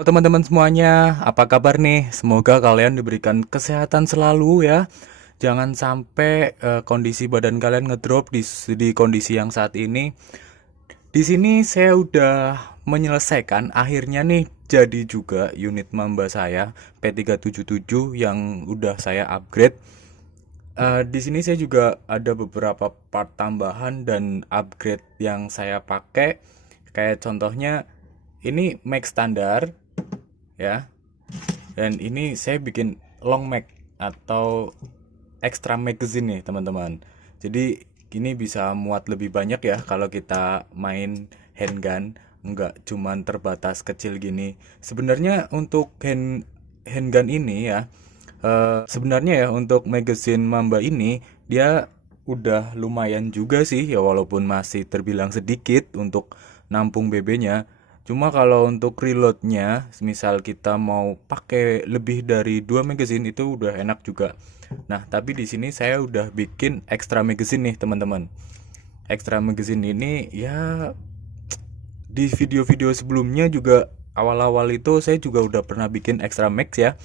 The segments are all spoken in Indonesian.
Halo teman-teman semuanya, apa kabar nih? Semoga kalian diberikan kesehatan selalu ya. Jangan sampai kondisi badan kalian ngedrop di kondisi yang saat ini. Di sini saya udah menyelesaikan akhirnya nih jadi juga unit Mamba saya P377 yang udah saya upgrade. Di sini saya juga ada beberapa part tambahan dan upgrade yang saya pakai. Kayak contohnya ini Max standar ya. Dan ini saya bikin long mag atau extra magazine nih teman-teman. Jadi ini bisa muat lebih banyak ya kalau kita main handgun, nggak cuman terbatas kecil gini. Sebenarnya untuk handgun ini ya, sebenarnya ya untuk magazine Mamba ini dia udah lumayan juga sih ya, walaupun masih terbilang sedikit untuk nampung BB-nya. Cuma kalau untuk reloadnya, misal kita mau pakai lebih dari 2 magazine itu udah enak juga. Nah, tapi di sini saya udah bikin extra magazine nih, teman-teman. Extra magazine ini ya di video-video sebelumnya juga awal-awal itu saya juga udah pernah bikin extra max ya.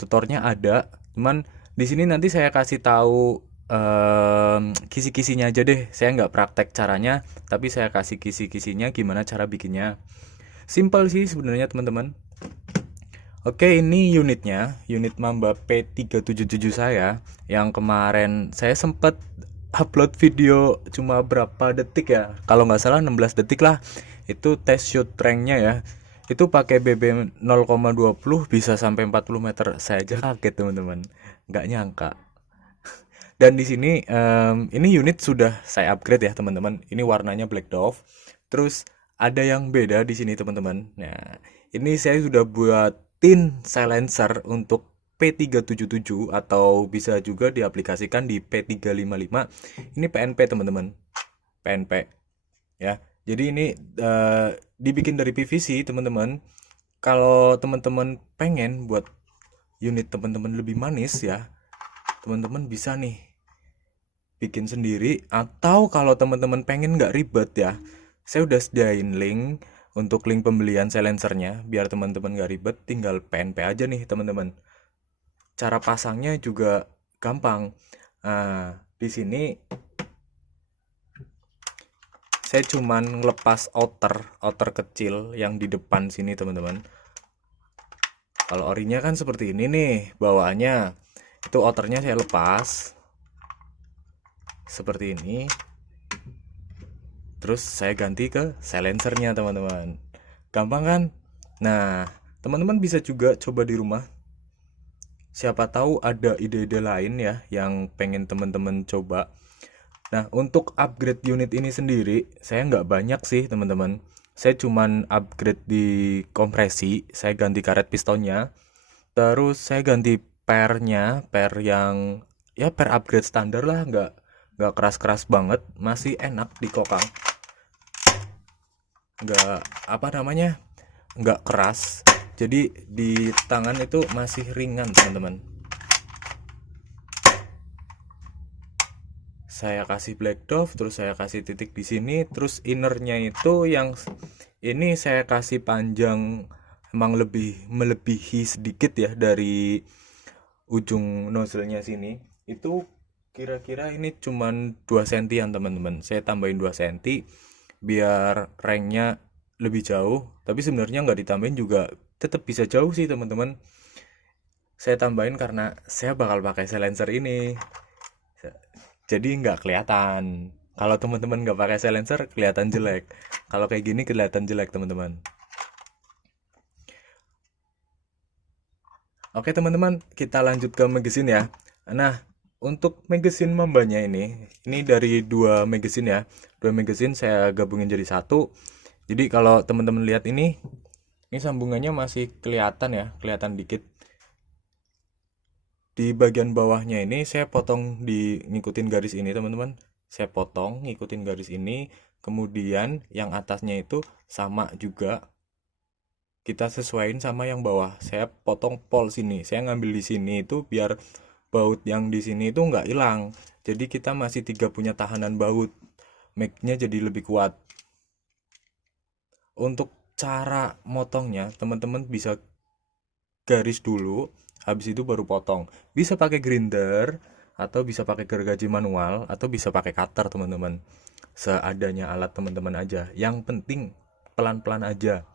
Tutornya ada, cuman di sini nanti saya kasih tahu kisi-kisinya aja deh. Saya nggak praktek caranya, tapi saya kasih kisi-kisinya gimana cara bikinnya. Simple sih sebenarnya teman-teman. Oke, ini unitnya, unit Mamba P377 saya yang kemarin saya sempet upload video cuma berapa detik ya. Kalau nggak salah 16 detik lah. Itu test shoot ranknya ya. Itu pakai BB 0,20 bisa sampai 40 meter. Saya aja kaget teman-teman. Nggak nyangka. Dan di sini ini unit sudah saya upgrade ya teman-teman. Ini warnanya Black Dove. Terus ada yang beda di sini teman-teman. Nah, ini saya sudah buatin silencer untuk P377 atau bisa juga diaplikasikan di P355. Ini PNP teman-teman. PNP ya. Jadi ini dibikin dari PVC teman-teman. Kalau teman-teman pengen buat unit teman-teman lebih manis ya, teman-teman bisa nih bikin sendiri. Atau kalau teman-teman pengen nggak ribet ya, saya udah sediain link untuk link pembelian silencernya biar teman-teman nggak ribet, tinggal PNP aja nih teman-teman. Cara pasangnya juga gampang. Nah, di sini saya cuman ngelepas outer kecil yang di depan sini teman-teman. Kalau orinya kan seperti ini nih bawaannya. Itu outernya saya lepas seperti ini. Terus saya ganti ke silencernya teman-teman. Gampang kan? Nah, teman-teman bisa juga coba di rumah. Siapa tahu ada ide-ide lain ya yang pengen teman-teman coba. Nah, untuk upgrade unit ini sendiri, saya nggak banyak sih teman-teman. Saya cuman upgrade di kompresi, saya ganti karet pistonnya. Terus saya ganti pernya, per yang ya per upgrade standar lah, nggak keras-keras banget, masih enak di kokang. Nggak apa namanya, nggak keras, jadi di tangan itu masih ringan teman-teman. Saya kasih black dove, terus saya kasih titik di sini, terus innernya itu yang ini saya kasih panjang, emang lebih melebihi sedikit ya dari ujung nozzle-nya sini. Itu kira-kira ini cuman 2 sentian teman-teman. Saya tambahin 2 senti biar ranknya lebih jauh, tapi sebenarnya nggak ditambahin juga tetap bisa jauh sih teman-teman. Saya tambahin karena saya bakal pakai silencer ini, jadi nggak kelihatan. Kalau teman-teman nggak pakai silencer kelihatan jelek, kalau kayak gini kelihatan jelek teman-teman. Oke teman-teman, kita lanjut ke magazine ya. Nah, untuk magazine Mambanya ini dari 2 magazine ya. 2 magazine saya gabungin jadi satu. Jadi kalau teman-teman lihat ini sambungannya masih kelihatan ya, kelihatan dikit. Di bagian bawahnya ini saya potong di ngikutin garis ini teman-teman. Saya potong ngikutin garis ini. Kemudian yang atasnya itu sama juga. Kita sesuaiin sama yang bawah. Saya potong pol sini. Saya ngambil di sini itu biar baut yang di sini itu nggak hilang. Jadi kita masih tiga punya tahanan baut. Make-nya jadi lebih kuat. Untuk cara motongnya teman-teman bisa garis dulu, habis itu baru potong. Bisa pakai grinder atau bisa pakai gergaji manual atau bisa pakai cutter teman-teman. Seadanya alat teman-teman aja. Yang penting pelan-pelan aja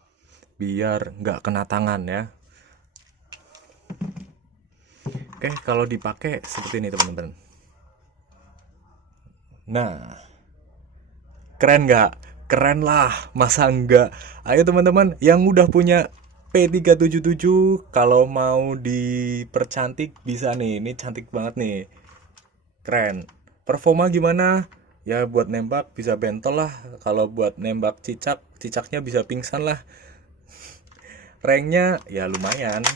biar nggak kena tangan ya. Oke, kalau dipakai seperti ini teman-teman. Nah, keren nggak? Keren lah, masa enggak? Ayo teman-teman yang udah punya P377 kalau mau dipercantik bisa nih. Ini cantik banget nih. Keren. Performa gimana? Ya buat nembak bisa bentol lah. Kalau buat nembak cicak, cicaknya bisa pingsan lah. Ranknya ya lumayan.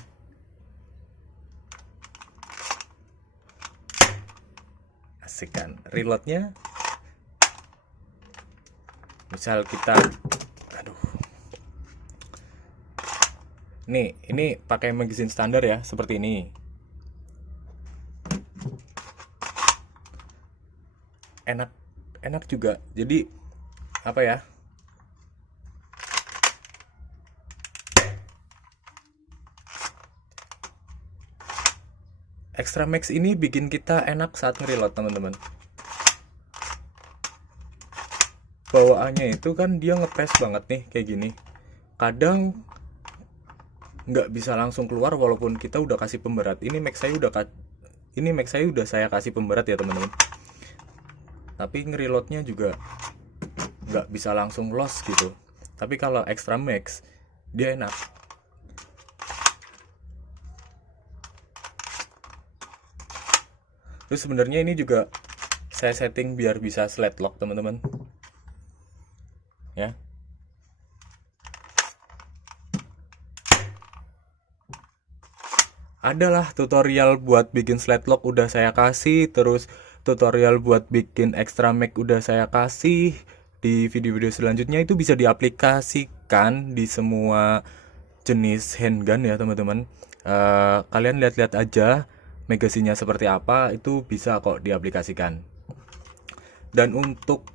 Asik kan? Reloadnya misal kita, aduh, nih ini pakai magazine standar ya seperti ini. Enak, enak juga. Jadi apa ya? Extra Max ini bikin kita enak saat ngereload teman-teman. Bawaannya itu kan dia ngepres banget nih kayak gini. Kadang nggak bisa langsung keluar walaupun kita udah kasih pemberat. Ini Max saya udah saya kasih pemberat ya teman-teman. Tapi ngereloadnya juga nggak bisa langsung loss gitu. Tapi kalau Extra Max dia enak. Terus sebenarnya ini juga saya setting biar bisa slide lock teman-teman. Ya. Adalah tutorial buat bikin slide lock udah saya kasih, terus tutorial buat bikin extra mag udah saya kasih. Di video-video selanjutnya itu bisa diaplikasikan di semua jenis handgun ya teman-teman. Kalian lihat-lihat aja magazine-nya seperti apa, itu bisa kok diaplikasikan. Dan untuk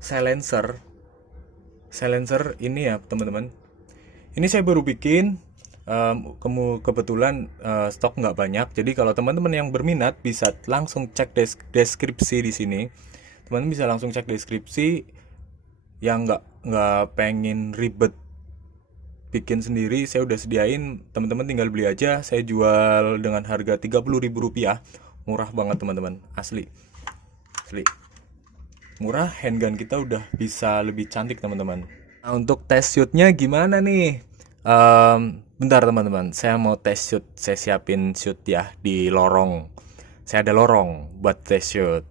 silencer ini ya teman-teman, ini saya baru bikin. Kebetulan stok nggak banyak, jadi kalau teman-teman yang berminat bisa langsung cek deskripsi di sini. Teman-teman bisa langsung cek deskripsi. Yang nggak pengen ribet bikin sendiri, saya udah sediain. Teman-teman tinggal beli aja. Saya jual dengan harga Rp30.000, murah banget teman-teman, asli murah. Handgun kita udah bisa lebih cantik teman-teman. Nah, untuk test shootnya gimana nih? Bentar teman-teman, saya mau test shoot. Saya siapin shoot ya di lorong. Saya ada lorong buat test shoot.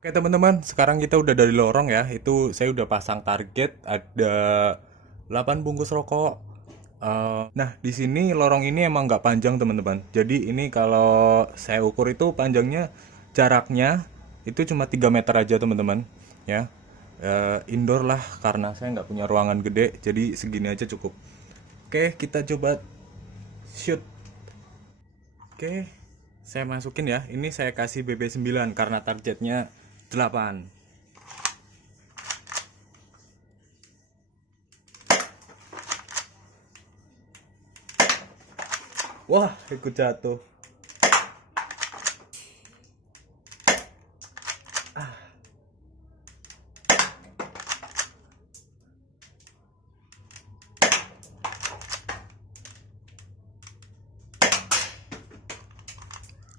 Oke teman-teman, sekarang kita udah dari lorong ya. Itu saya udah pasang target, ada 8 bungkus rokok. Nah di sini lorong ini emang nggak panjang teman-teman. Jadi ini kalau saya ukur itu panjangnya, jaraknya itu cuma 3 meter aja teman-teman ya. Indoor lah karena saya nggak punya ruangan gede, jadi segini aja cukup. Oke, kita coba shoot. Oke, saya masukin ya. Ini saya kasih BB9 karena targetnya 8. Wah, ikut jatuh.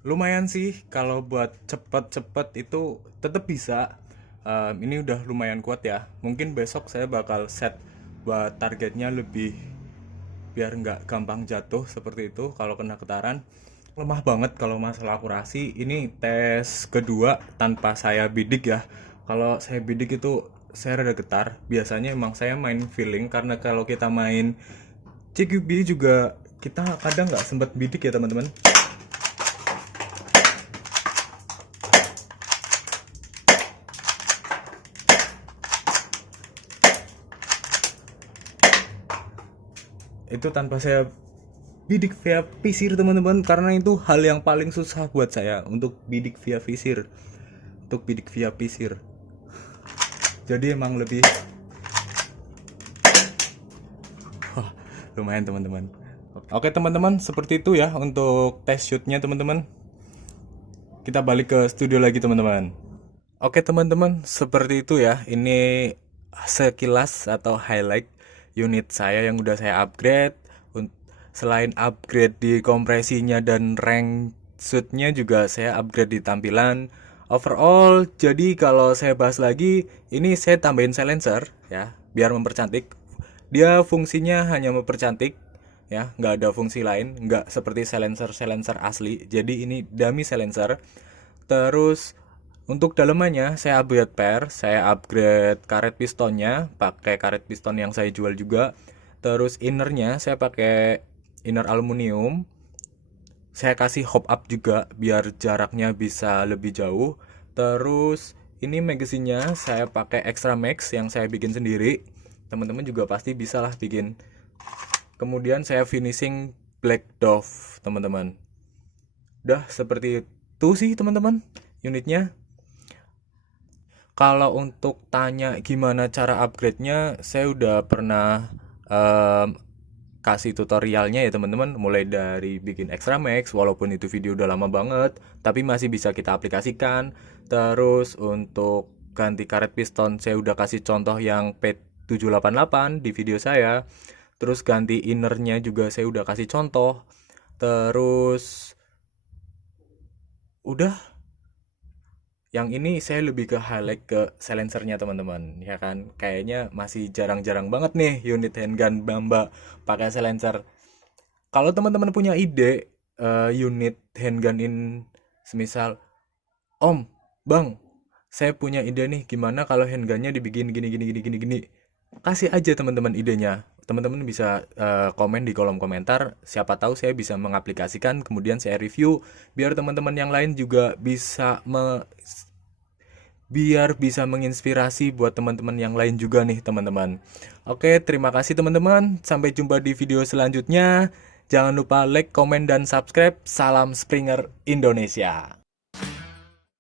Lumayan sih kalau buat cepet-cepet itu tetap bisa. Ini udah lumayan kuat ya. Mungkin besok saya bakal set buat targetnya lebih biar nggak gampang jatuh seperti itu kalau kena getaran. Lemah banget kalau masalah akurasi. Ini tes kedua tanpa saya bidik ya. Kalau saya bidik itu saya rada getar. Biasanya emang saya main feeling, karena kalau kita main CQB juga kita kadang nggak sempet bidik ya teman-teman. Itu tanpa saya bidik via visir teman-teman, karena itu hal yang paling susah buat saya untuk bidik via visir. Jadi emang lebih Lumayan teman-teman. Oke teman-teman, seperti itu ya untuk test shootnya teman-teman. Kita balik ke studio lagi teman-teman. Oke teman-teman, seperti itu ya. Ini sekilas atau highlight unit saya yang udah saya upgrade. Selain upgrade di kompresinya dan rank shootnya juga saya upgrade di tampilan. Overall, jadi kalau saya bahas lagi, ini saya tambahin silencer ya, biar mempercantik. Dia fungsinya hanya mempercantik ya, nggak ada fungsi lain, nggak seperti silencer asli. Jadi ini dummy silencer. Terus untuk dalemannya saya upgrade saya upgrade karet pistonnya, pakai karet piston yang saya jual juga. Terus innernya saya pakai inner aluminium. Saya kasih hop up juga biar jaraknya bisa lebih jauh. Terus ini magazinnya saya pakai Extra Max yang saya bikin sendiri. Teman-teman juga pasti bisa lah bikin. Kemudian saya finishing Black Dove teman-teman. Udah seperti itu sih teman-teman unitnya. Kalau untuk tanya gimana cara upgrade-nya, saya udah pernah kasih tutorialnya ya teman-teman, mulai dari bikin Extra Max walaupun itu video udah lama banget tapi masih bisa kita aplikasikan. Terus untuk ganti karet piston saya udah kasih contoh yang P788 di video saya. Terus ganti innernya juga saya udah kasih contoh. Terus udah, yang ini saya lebih ke highlight ke silencernya teman-teman ya kan, kayaknya masih jarang-jarang banget nih unit handgun Bamba pakai silencer. Kalau teman-teman punya ide unit handgun semisal, Om, Bang, saya punya ide nih gimana kalau handgunnya dibikin gini gini gini gini gini, kasih aja teman-teman idenya. Teman-teman bisa komen di kolom komentar, siapa tahu saya bisa mengaplikasikan kemudian saya review biar teman-teman yang lain juga bisa biar bisa menginspirasi buat teman-teman yang lain juga nih teman-teman. Oke, terima kasih teman-teman. Sampai jumpa di video selanjutnya. Jangan lupa like, komen, dan subscribe. Salam Springer Indonesia.